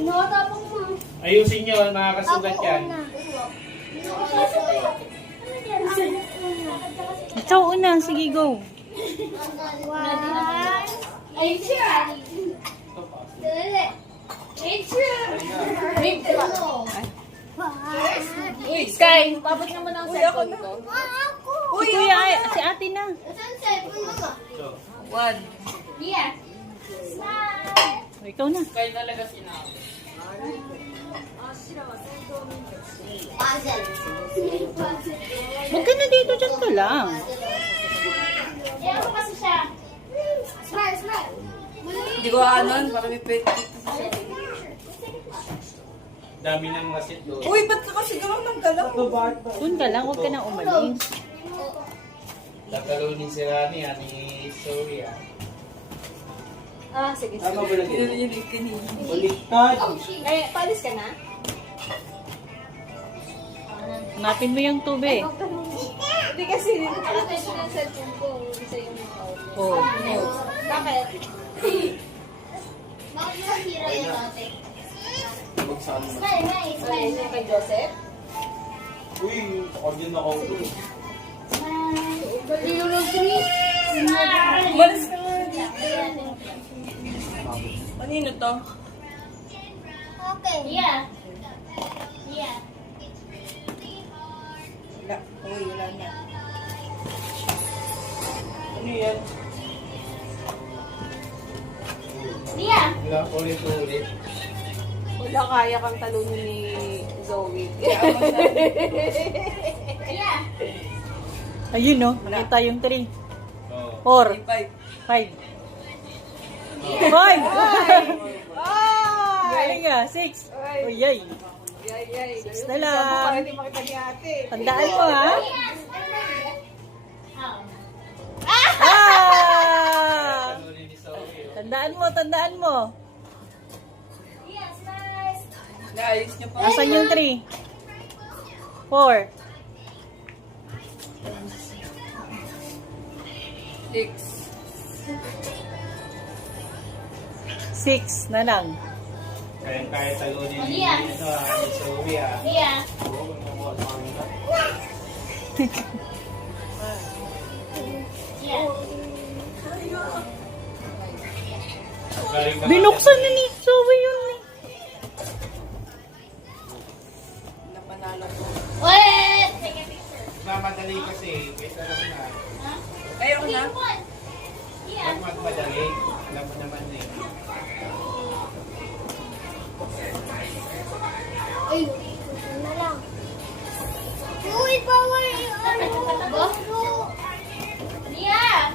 Nakatapang mo. Ayusin nyo, makakasugat yan. Ikaw una. Sige, go. Ay, siya. Uy, Sky, tapos naman ang cellphone ko. Uy, kuya, si ate na. Saan cellphone mo ba? One. Yeah. O, ikaw na. Sky talaga sinabi. Puzzle. Huwag ka na dito. Diyan ka lang. Kaya ako kasi siya. Smile, smile. Hindi ko anon, para may pwede dito sa siya. Dami ng masit doon. Uy, ba't ka kasi galaw ng galaw? Doon ka lang. Huwag ka na umalis. Tatalunin si Rani, ni Zoe. Ah, sige. Tama ba lagi? Yun yung kanina. Baliktad. Eh, palis ka na? Hanapin mo yung tubig. Hindi kasi, attention ng cellphone ko. Isa yung Oh. Bakit? Bakit mo hira yung ate? Magsaan mo. Smile, smile, smile. Yung kay Joseph? Uy, takot yun ako. Bali yung three. Smile. Malis ka nga. Kanino to? Okay. Yeah. Yeah. Wala. Uy, wala na. Ano yan? Yeah. Wala, ulit-ulit. Wala kaya kang talunin ni Zoe. Yeah. Ayun, no. Nakita yung 3. Oo. 4. 5. 5. 5. Galing nga. 6. Uy, yay. Yay. Six na lang. Para hindi makita ni ate. Tandaan mo, ha? Oh. Ah! Talunin ni Zoe. Tandaan mo. Yes, nice. Naayos niyo pa. Asan yung 3? 4. 6. 6 na lang. Kaya talunin ni Yes. ni Zoe. Yeah. Oo, mabuhat pa kami na. Yeah. Galing na- Binuksan na ni Zoe yun, eh. Napanalo ko. Wait! Take a picture. Mamadali kasi. Kaysa lang na. Huh? Kaya ko na. One. Yeah. Pag magmadali, alam mo naman eh. Ay, na lang. Uy, power yung ano. Bro. Yeah.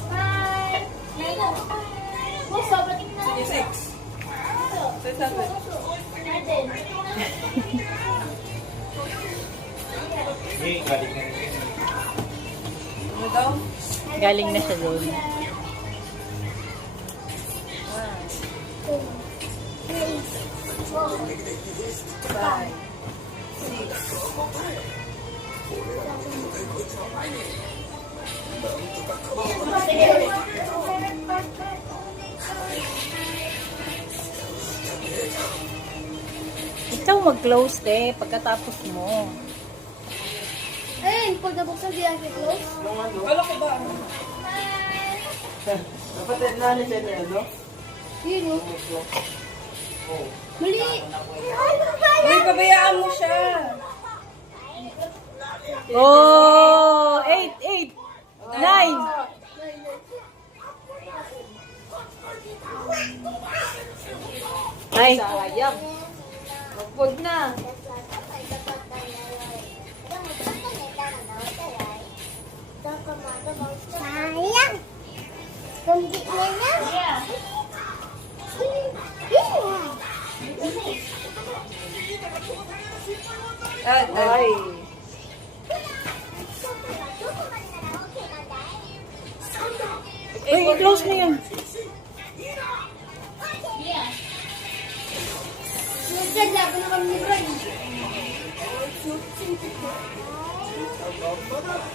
Smile. Puso, batik na. Sige, 6. Puso. Natin. Eh, galing na rin. Ano daw? Galing na siya doon. Five. 6. Ikaw mag-close, te, pagkatapos mo. Ay, pag nabuksan di ang close. Wala ko ba? Dapat na siya na ano? Yun o. Mali. Uy, pabayaan mo siya. Oh, 8, 8, 9. Ay, Sayang. Huwag na. Sayang. Kundi na lang. Yeah. Ay. uy, close mo yan. Yeah. Sunod laban na kami ni Brian.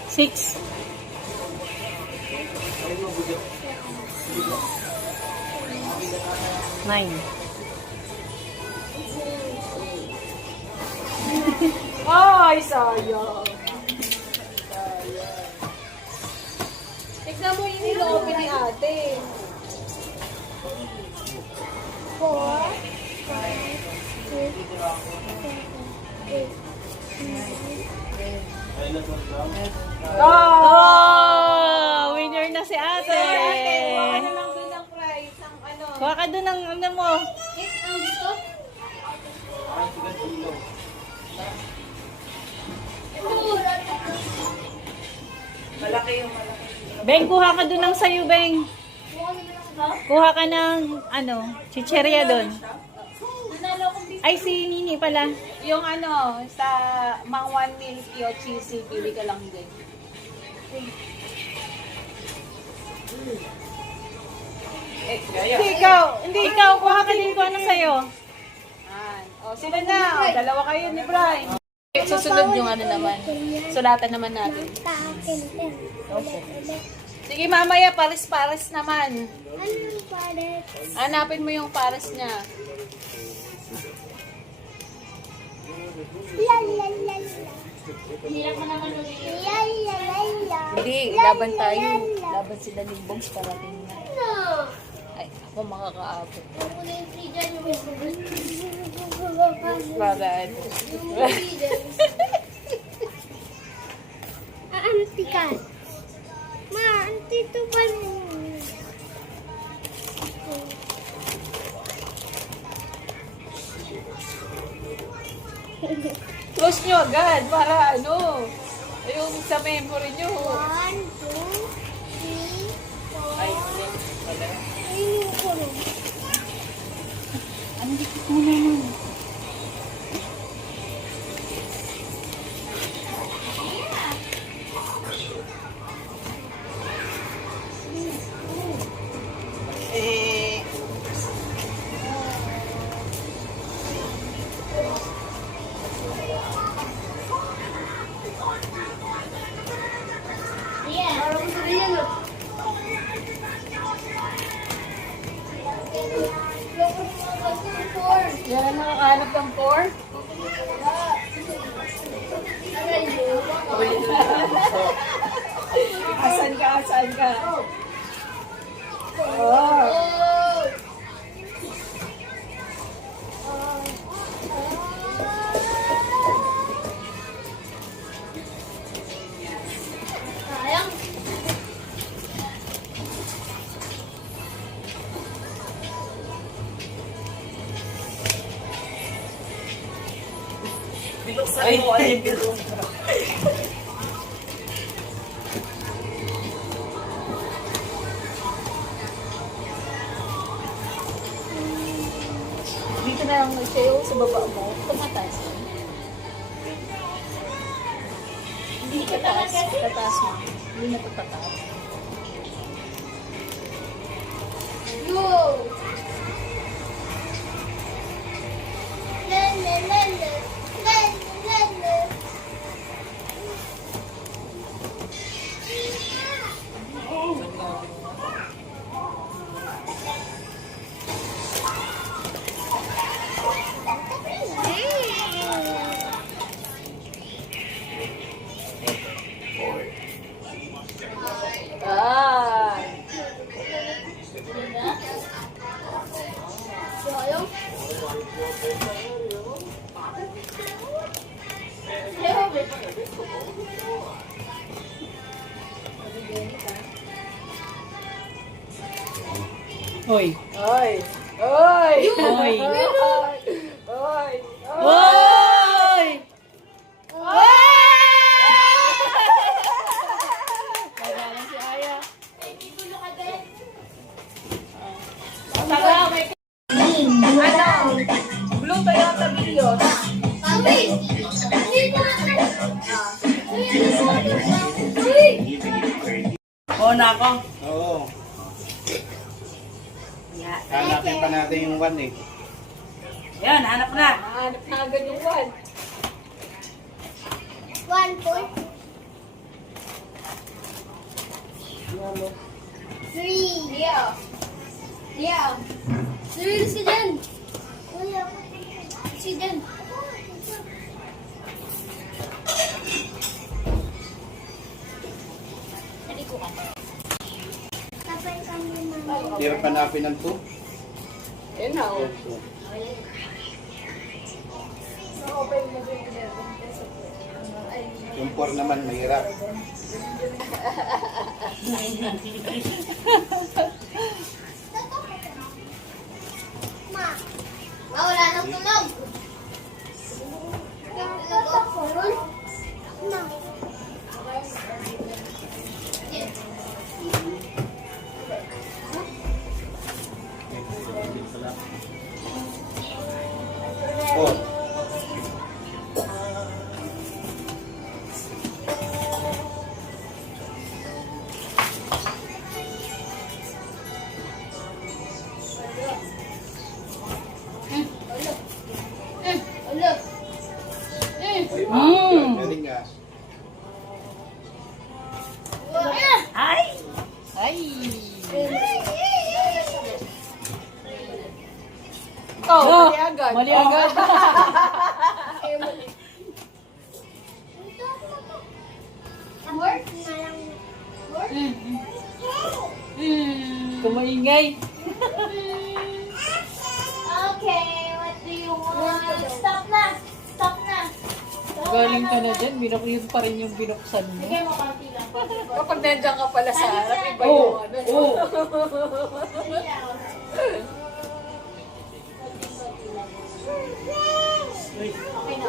6. Nine. Ay, sayang. Tignan mo yung niloopi ni ate. 4, 5, 6, 7, 8, Oh! Winner na si ate! Kuha ka na lang bilang prize. Ang ano. Kuha ka doon ng ano mo. Ang gusto? Malaki yung malaki. Beng, kuha ka doon ng sayo, Beng. Kuha ka ng, ano, chicheria doon. Nanalo kong Ay, si Nini pala. yung ano, sa Mang One Milky o Cheesy, pili ka lang din. Hindi ikaw, kuha ka din kuha ng sayo. O, sila na. O, dalawa kayo ni Brian. Susunod yung ano naman. Sulatan naman natin. Akin din. Sige, mamaya, pares-pares naman. Anong palit? Hanapin mo yung pares niya. La la la la. Hirap mo naman ulit. La la la la. Hindi, laban tayo. Laban sila ni Bogs parating na. No. Ay, ako makakaabot. Ako na yung free dyan yung Paraan. Aanti ka. Ma, anti to pa rin. Close nyo agad para ano. Yung sa memory nyo. 1, 2, 3, 4. Ay, Ayun yung kulong. Ano dikit mo naman? Yeah. Parang gusto rin yan, oh. yan ang nakakahanap ng 4. Asan ka, asan ka? Oh. Sayang. Dito na lang sa'yo sa baba mo. Tumatas. Hindi ka taas. Tataas mo. Hindi na ito tataas. Yo. La la la la. La la la. Ah. Sayang. Hoy. Oy. Oy. Oy. Oy. Hoy! Nagalang si Aya. Blue Toyota Vios. Uy! Uy! Oh, nako. Oo. Hanapin pa natin yung 1 eh. Yan, hanap na. Hanap na agad yung 1. 1, 4. 3. Yeah. Yeah. Serious ka dyan. Si dyan. Taliko ka. Hirap hanapin ng 2. Ayun na, oh. Yung 4 naman, mahirap. Ma, wala nang tunog. Ma. Four. Ulo. Ay, galing nga. Ay! Ay! Oh, Oh, mali agad. Mali agad. Work na lang. Work? Kumaingay. Okay, what do you want? Stop na! Stop na! Galing ka na dyan. Yun pa rin yung binuksan mo. Bigyan mo konti lang. Kapag nandiyan ka pala sa harap, iba Oo. yung ano. Oo. Okay na.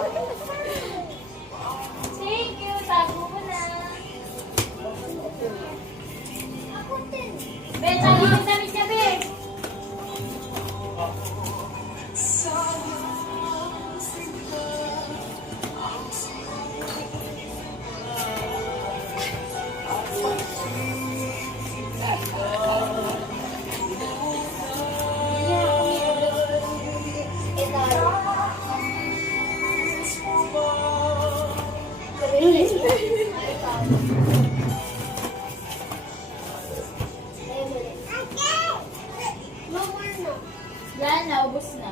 Thank you. Tago mo na. Ben, tago mo damit niya, Ben. Yan, naubos na.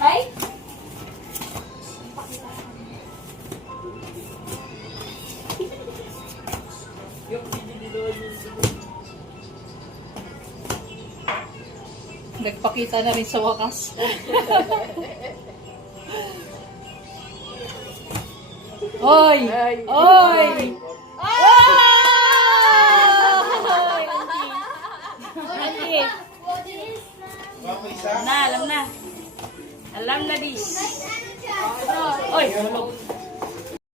Ay? Nagpakita na rin sa wakas. Oy! Ay. Oy! Auntie. Baka isa? Alam na. Alam na dis. Oy!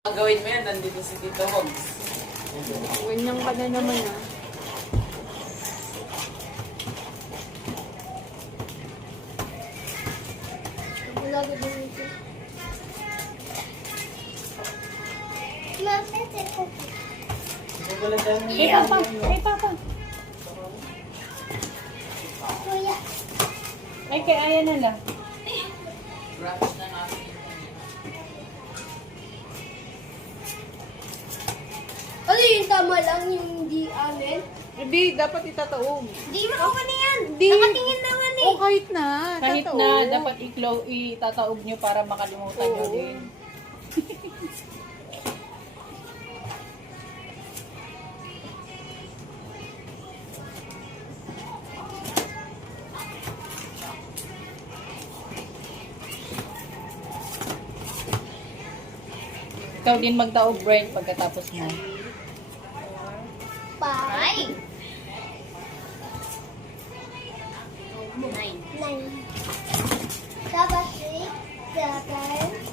Gagawin mo yan, nandito si Tito Hogs. Ganyan ka na naman, ah. Ay, papa! Ay, papa! Ay, kay Aya na lang. Ano yung tama lang yung hindi amin? Hindi, dapat itataog. Hindi mo ako yan. Hindi. Nakatingin naman eh. Oh, kahit na. Kahit tataog. na, dapat itataog nyo para makalimutan nyo Oo. din. Ikaw din magtaog, Brian, pagkatapos mo. Five. 9. Dapat 6, 7.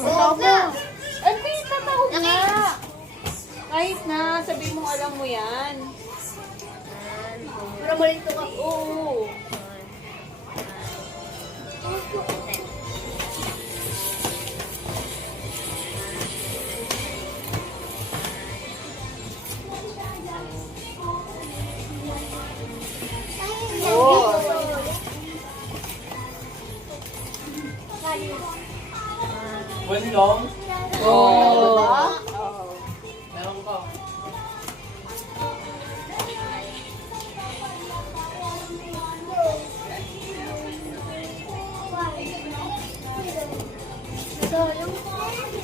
Tama. Hindi, tataog na. Kahit na, sabi mo alam mo yan. Para malito ka. Oo. Long? Oh. Meron ko.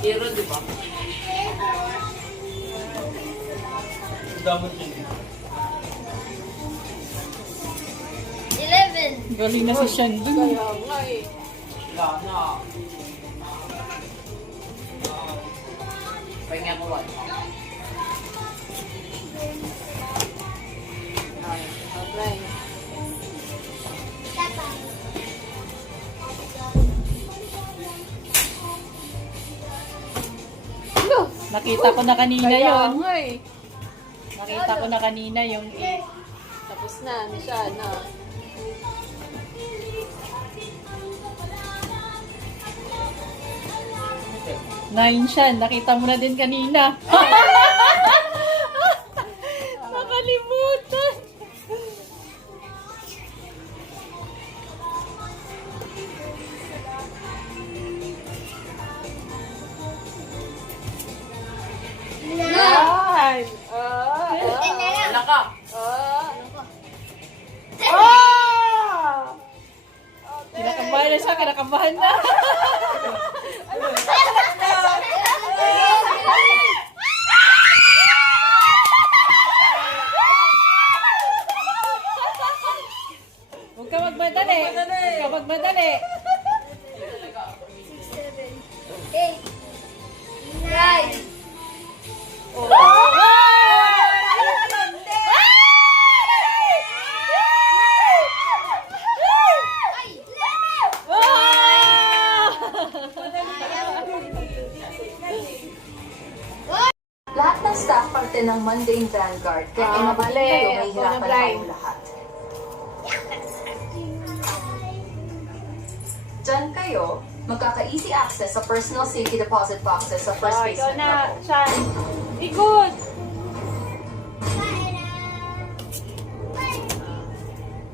Zero, di ba? Damot yun. 11. Galing na si Shandong. Kaya nga eh. Wala na. Pahinga ko 1. Ay, apply. Nakita ko na kanina Kaya yon. nga eh. Nakita ko na kanina yung 8. Tapos na, siya na. Nine siya. Nakita mo na din kanina. Nakalimutan. Yan! Wala ka. Kinakabahan na siya. Kinakabahan na. Huwag ka magmadali. Huwag ka magmadali. 8. 9. Lahat ng staff parte ng mundane vanguard, kaya mali. kayo Ako mahihirapan na, na Bri. kayong lahat. Diyan kayo, magkaka-easy access sa personal safety deposit boxes sa first Oh, ikaw basement na, level. Sean. Ikot!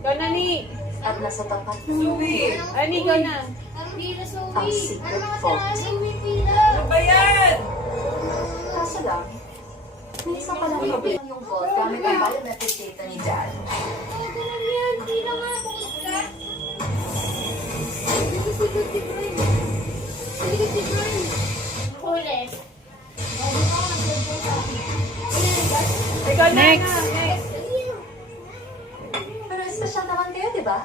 Ikaw na, ni. At nasa tapat ng Ay, ni, ikaw na. Ang pila, Zoe. ang secret vault. May pila. Kaso lang, may isa palang problema yung vault gamit ang biometric data ni Dad. Ito lang yan. Pila nga. Huli. Ikaw na. Next. Next. Pero espesyal naman kayo, di ba?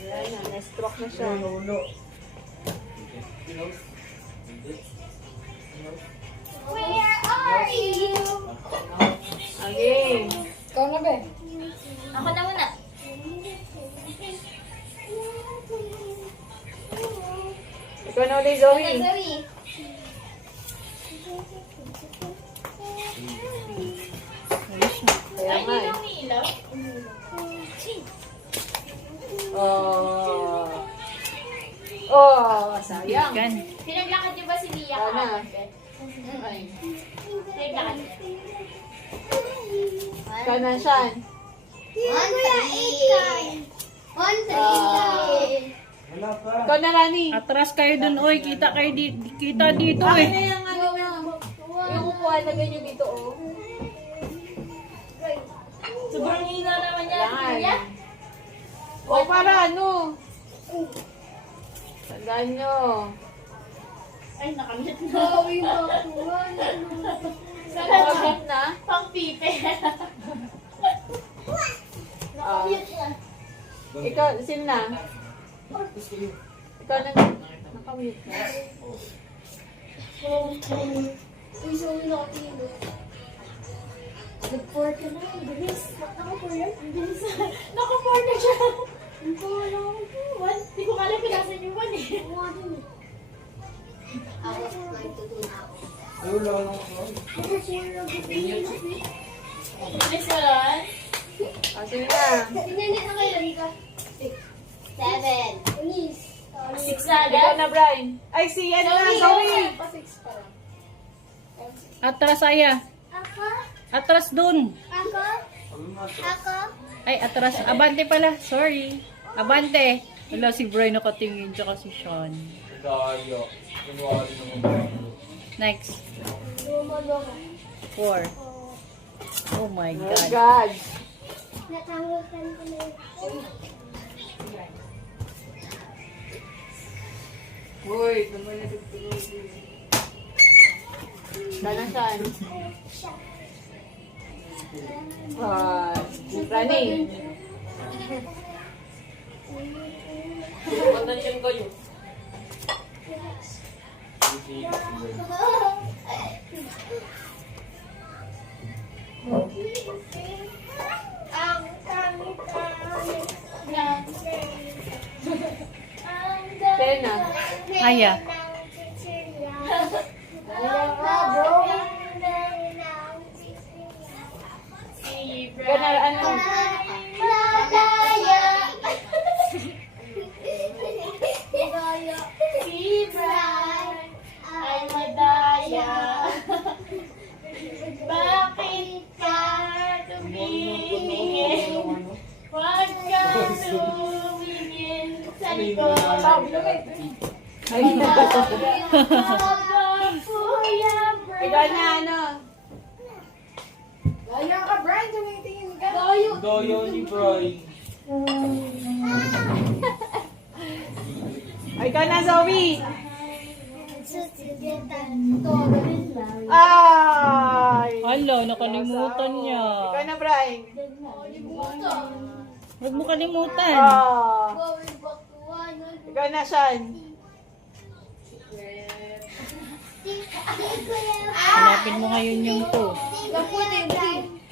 Ayan na, na-stroke na siya. Where are you? Okay. Ikaw na ba? Ako na muna. Ikaw na ulit, Zoe. Zoe. Kaya nga eh. umiilaw. Oh. Oh, sayang. Gan. Pinaglakad niyo ba si Lia Ikaw na. kahapon? Ay. Pinaglakad niyo. Ikaw na, Sean. 1, 3. Ikaw na, Rani. Atras kayo dun, oy. Kita kayo kita dito, Akin eh. na yung ano na. Yung upuan, lagay nyo dito, oh. Sobrang hina naman yan. Yan. O, para ano? Tandaan nyo. Ay, nakamit na. Uy, nakuha. Nakamit na? Pang pipe. Ah. Nakamit na. Ikaw, sino na? Ikaw na. Nakamit na. Uy, sorry na ako. Nag-4 ka na. Bilis. Naka-4 yan. Ang bilis. Naka-4 na siya. Ang wala ko. 1. Hindi ko alam pinasan yung 1 eh. I was going to do now. Bilis ka lang. Ah, sino na? Pinanit na kayo, Rika. 7. Bilis. 6 na Ikaw agad. na, Brian. Ay, si ano na, Zoe. Pa 6 pa lang. Atras, Aya. Ako? Atras dun. Ako? Ako? Ay, atras. Abante pala. Sorry. Abante. Wala, si Bray nakatingin, tsaka si Sean. Daya. Kunwari naman. Next. Lumalo ko. 4. Oh my God. God. Natangutan ko na yun. Uy, naman na tutulog. Kanasan? Running. Attention kayo. Pena. Aya. Ganal, ano? Si Brian ay madaya. Bakit ka tumingin? Huwag ka tumingin sa likod. Kuya Ikaw na, ano? Gaya ka, Brian. Tumitingin ka. Gayo. Daya ni Brian. Ikaw na, Zoe. Ay! Hala, nakalimutan niya. Ikaw na, Brian. Huwag mo kalimutan. Ikaw na, Sean. Hanapin mo ngayon yung 2.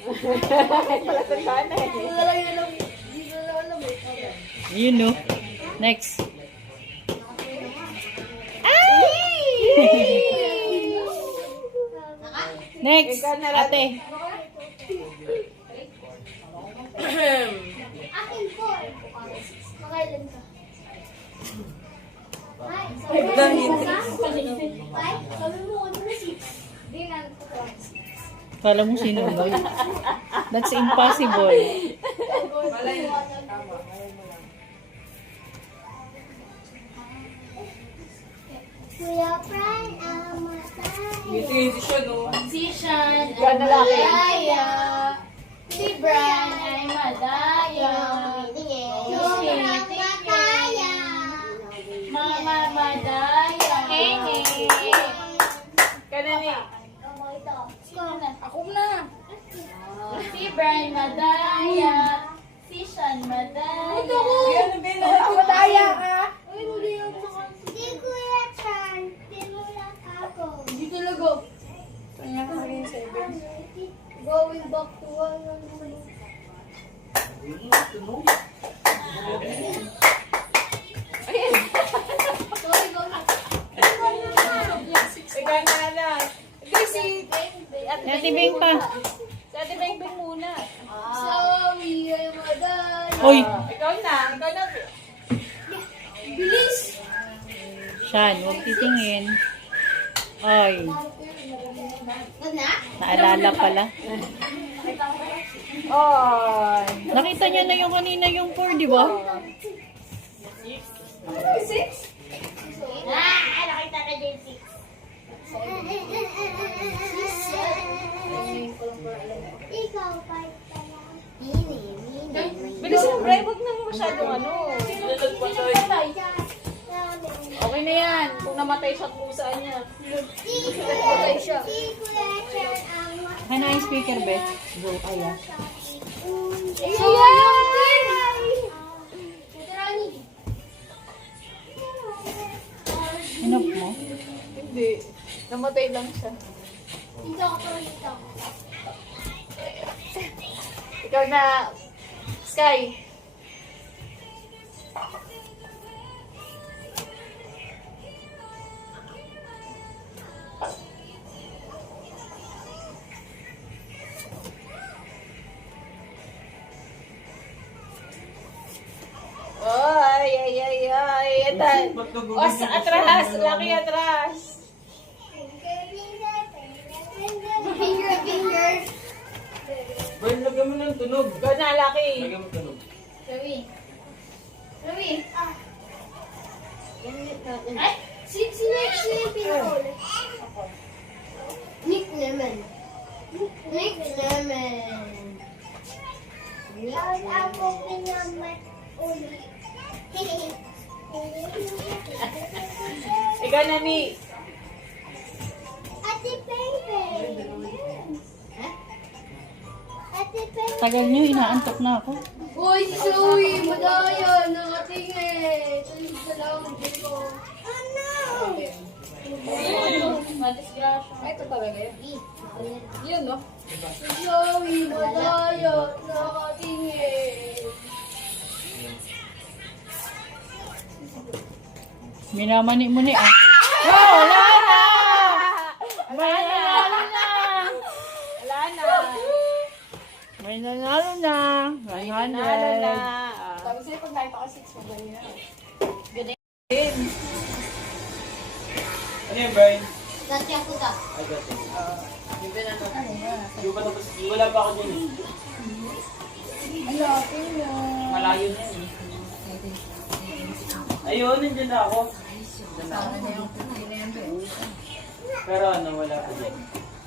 Pala tandaan eh. Yun no. Next. Next. Ate. Akin po. Makailan ka? Sabi mo, ano na 6? Di nga, Kala mo sinunod. That's impossible. Kuya Fran, ang matay. Ngiti siya, no? Si Sean Ikaw ay na, Laki. madaya. Si Brian ay madaya. Sobrang mataya. Mama madaya. Ikaw na, ni. Ako na. Si Brian madaya. Si Sean madaya. Ako madaya ka. Si Kuya Chan, tinulak ako. Hindi talaga. Going back to one. Sorry, go na. Ikaw na, ano. Hindi, si Ate Beng pa. Ate Beng muna. Sorry, ay madaya. Uy, Ikaw na. Ikaw na. Bilis! Sean, huwag titingin. Ay, Na? naalala pala. Ay. Nakita niya na yung kanina yung 4, di ba? Nakita na din 6. Ikaw pa pala. Bilisan mo, Brian. Huwag na masyadong ano. Okay na yan. Kung namatay siya, kusaan niya. Ano yung speaker, Beth? Hanap mo? Hindi. Namatay lang siya. Ikaw na, Sky. Ay, ay, ay, ay. Etan. O, sa atras. Laki atras. Finger. Brian, lagyan mo ng tunog. Go na, laki. Lagyan mo tunog. Rawi. Ay! Sino yung pinakaulit? Nick naman. Nick naman. Ako pinamat ulit. Ikaw na ni. Ate Pepe. Ate Pepe. Tagal nyo, inaantok na ako. Uy, si Zoe, madaya, nakatingin. Tulig sa lang dito. Ano? Ay, ito talaga yun. Yun, no? Si Zoe, madaya, nakatingin. Minamani-muni ah. Oh, wala na! May nanalo na! Wala na. May nanalo na! 100! Nanalo na. Sabi sa'yo, pag nakita ka 6, magaling na. Galing. Ano yan, Brian? Dati ako da. Ay, dati. Yung pinano. Yung pa tapos, wala pa ako dyan eh. Malayo na yan eh. Ayun, nandiyan na ako. Nandiyan na ako. Pero ano, wala pa dyan.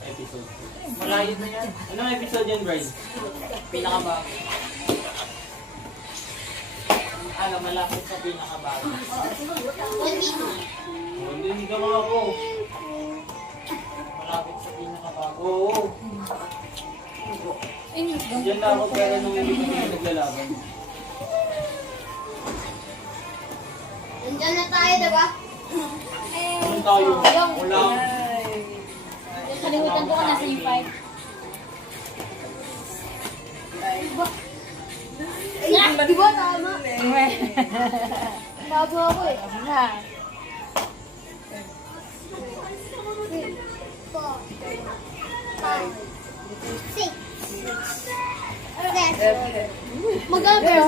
Episode. Malayo na yan. Anong episode yan, Brian? Pinakabago. Ano, malapit sa pinakabago. Hindi ka mga ako. Malapit sa pinakabago. Oo. Diyan na ako pero nung hindi ko naglalaban. Nandyan na tayo, diba? Anong tayo? Wala. Kalimutan ko nasa yung 5. Di ba tama? Bago ako eh. Na. 6. Mag-abay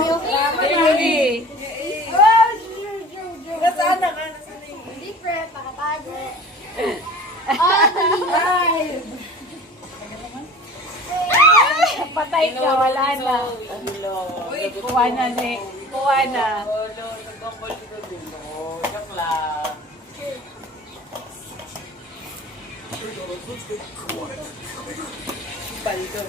Ready. Nasaan na ka? Hindi, pre. Pakatago. Live! Patay ka, wala na. Kuha na, ni. Kuha na. Nagkambal ko din. Joke lang. Baldo.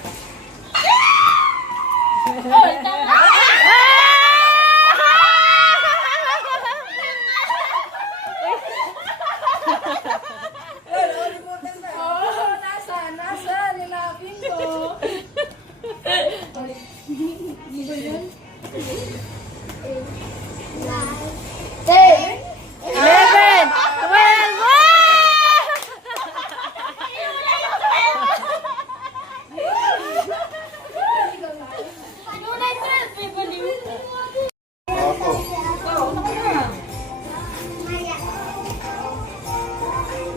Nasa, nilapin ko. Ten! 11! 12! Ano na yung 12? May baliw.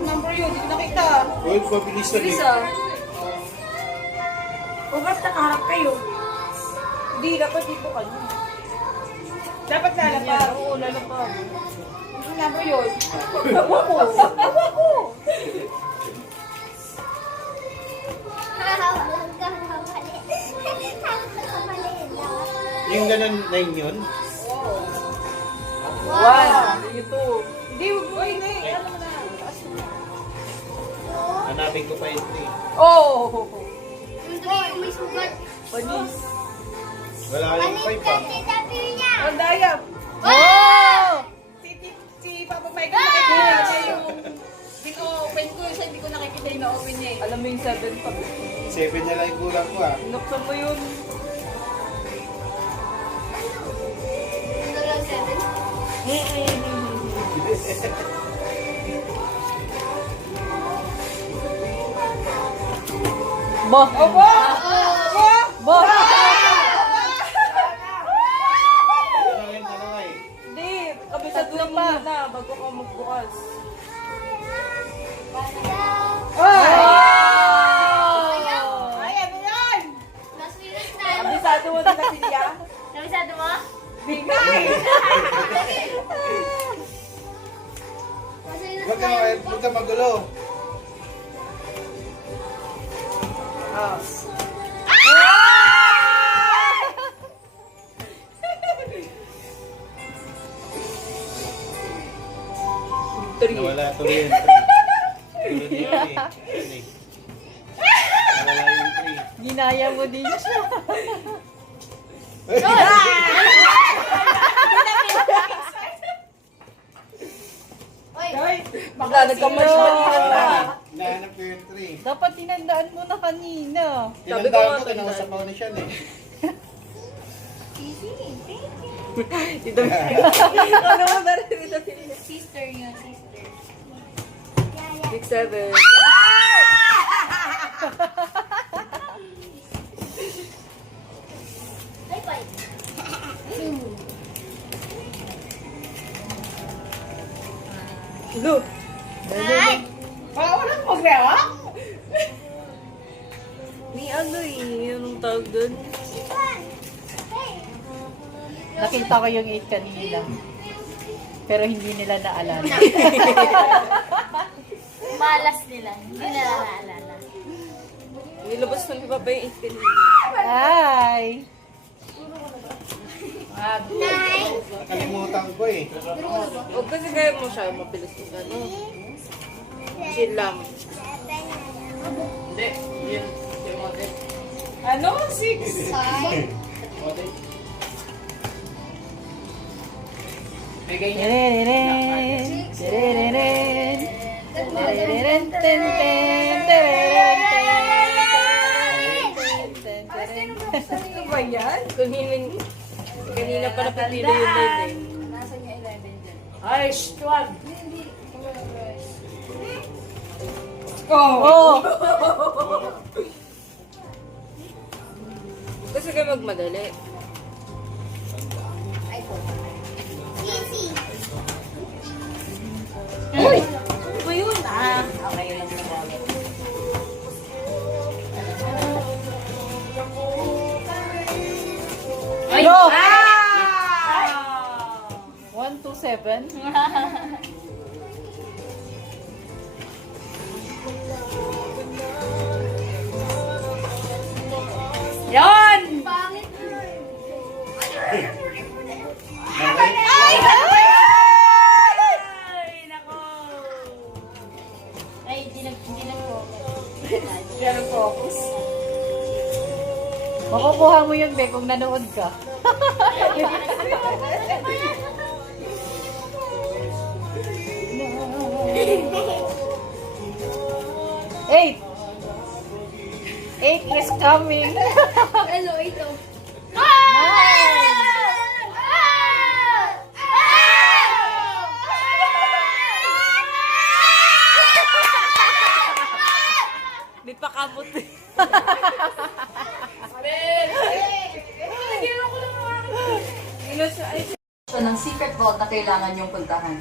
Number yun, hindi ko nakita. Uy, pabilis na rin. Isa. Huwag nakaharap kayo. Hindi, dapat dito ka. Dapat lalapag. Oo, lalapag. Ano number yun? Ewan ko. Ewan ko. Yung ganun 9 yun? One. Ito. Hindi, uy, hindi. Ano mo na? Taas mo na. Hanapin ko pa ito eh. Oh! Yung 3 may sugat. Panis. Wala yung 5 pa. Ang daya. Oh! Si Papa Mike nakikita niya yung din-open ko. Siya hindi ko nakikita yung na-open niya eh. Alam mo yung 7 pa. 7 na lang yung kulang ko ah. Nuksan mo yun. Ito lang 7. Bo! Opo! Bo! Ano eh. Hindi, kabisado na muna bago ka magbukas. Oh! Ay, ano yan? Nasilas na. Kabisado mo na kasi niya? Nabisado mo? Bigay! Nasilas Huwag ka magulo. Ah. tuloy yung 3. Tuloy niya eh. Wala yung 3. Ginaya mo din siya. Oy, Baka nagka-marshmallow na. Nahanap ko yung 3. Dapat tinandaan mo na kanina. Sabi ko Tinandaan nga, ko, kinausap ako ni Sean eh. Dito. Ano mo na rin dito? sister yun, sister. 6, 7. High five. Look. Wala nang mag-rewa? May ano eh, anong tawag doon? Nakita ko yung 8 kanina. Pero hindi nila naalala. Malas nila, hindi nila naalala. Nilabas ng iba pa yung 8 Ay! Nakalimutan ko eh. Huwag kasi kaya mo siya, mabilis yung ano. Chill lang. Hindi, yun. Yung model. Ano? 6? Model. Bigay niya. Tereren, tereren, tereren, ten, ten, tereren, ten, tereren. Ano ba yan? Kanina pa napipili yung line eh. Ay, 12. Oh! Kasi kayo magmadali. Uy! Ano ba yun? Okay lang na. Go! 1, 2, 7. Yan! Ay, hindi nag-focus. Pero focus. Makukuha mo yun, Be, kung nanood ka. Eight! 8 is coming. Hello, ito. May pakamot eh. ng secret vault na kailangan niyong puntahan.